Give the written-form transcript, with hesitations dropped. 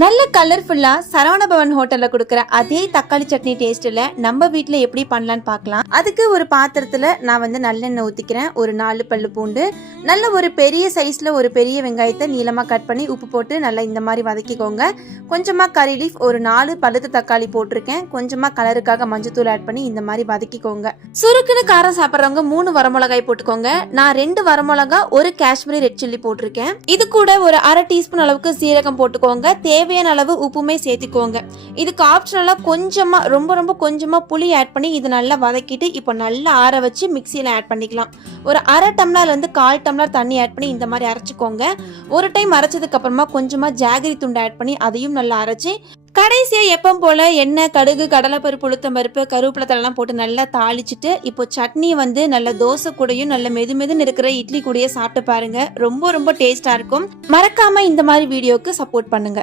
நல்ல கலர்ஃபுல்லா சரவணபவன் ஹோட்டல்ல கொடுக்குற அதே தக்காளி சட்னி டேஸ்ட்ல நம்ம வீட்ல எப்படி பண்ணலான்னு பார்க்கலாம். அதுக்கு ஒரு பாத்திரத்துல நான் நல்லெண்ணெய் ஊத்திக்கிறேன். ஒரு 4 பல்லு பூண்டு, நல்ல ஒரு பெரிய சைஸ்ல ஒரு பெரிய வெங்காயத்தை நீளமா கட் பண்ணி உப்பு போட்டு நல்லா இந்த மாதிரி வதக்கிக்கோங்க. கொஞ்சமா கறி லீஃப், ஒரு 4 பழுத்த தக்காளி போட்டிருக்கேன். கொஞ்சமா கலருக்காக மஞ்சத்தூள் ஆட் பண்ணி இந்த மாதிரி வதக்கிக்கோங்க. சுருக்குன்னு காரம் சாப்பிட்றவங்க 3 வரமிளகாய் போட்டுக்கோங்க. நான் 2 வரமிளகாய், ஒரு காஷ்மீரி ரெட் சில்லி போட்டிருக்கேன். இது கூட ஒரு அரை டீஸ்பூன் அளவுக்கு சீரகம் போட்டுக்கோங்க. தேவையான அளவு உப்புமே சேர்த்துக்கோங்க. இதுக்கு ஆப்ஷனலா கொஞ்சமா ரொம்ப கொஞ்சமா புளி ஆட் பண்ணி இது நல்லா வதக்கிட்டு இப்போ நல்லா ஆற வச்சு மிக்சியில ஆட் பண்ணிக்கலாம். ஒரு அரை டம்ளர்ல இருந்து 1/4 டம்ளர் தண்ணி ஆட் பண்ணி இந்த மாதிரி அரைச்சிக்கோங்க. ஒரு டைம் அரைச்சதுக்கு அப்புறமா கொஞ்சமா ஜாகரி துண்டு ஆட் பண்ணி அதையும் நல்லா அரைச்சி கடைசியா எப்பவும் போல எண்ணெய், கடுகு, கடலைப்பருப்பு, உளுத்தம் பருப்பு, கருவேப்பிலை தழலாம் போட்டு நல்லா தாளிச்சிட்டு இப்போ சட்னி நல்ல தோசை கூடயும் நல்ல மெதுமெதுன்னு இருக்கிற இட்லி கூடயே சாப்பிட்டு பாருங்க. ரொம்ப டேஸ்டா இருக்கும். மறக்காம இந்த மாதிரி வீடியோக்கு சப்போர்ட் பண்ணுங்க.